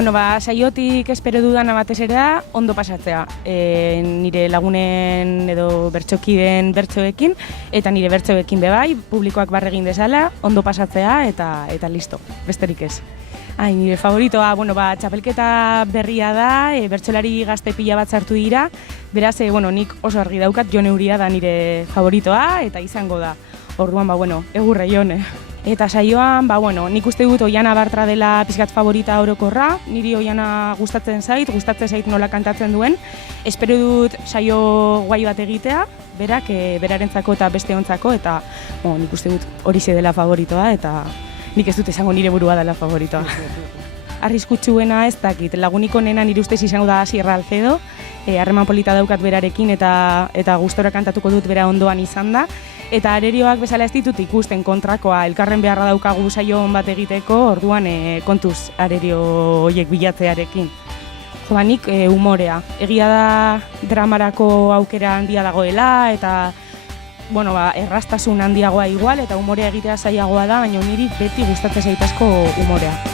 Bueno, saiotik espero dudana batez ere da, ondo pasatzea. Nire lagunen edo bertxokiden bertsoekin, eta nire bertsoekin bebai, publikoak barregin dezala, ondo pasatzea eta listo, besterik ez. Nire favoritoa, txapelketa berria da, bertsolari gazte pila bat sartu dira, beraz, nik oso argi daukat, Jon Euria da nire favoritoa, eta izango da. Orduan, egurre Jon. Eta saioan, nik uste dut Oiana Bartra dela pizkat favorita orokorra, niri Oiana gustatzen zait nola kantatzen duen. Espero dut saio guai bat egitea, berak, berarentzako eta besteontzako, eta nik uste dut horixe dela favoritoa, eta nik ez dut esango nire burua dela favoritoa. Arriskutsuena ez dakit, lagunik onena nire ustez izango da Asier Alcedo, harreman polita daukat berarekin eta gustora kantatuko dut bera ondoan izan da. Eta arerioak bezala ez ditut ikusten kontrakoa, elkarren beharra daukagu saio on bat egiteko, orduan kontuz arerio horiek bilatzearekin. Nik umorea. Egia da dramarako aukera handia dagoela, eta erraztasun handiagoa igual, eta umorea egitea zailagoa da, baina niri beti gustatzen zait asko umorea.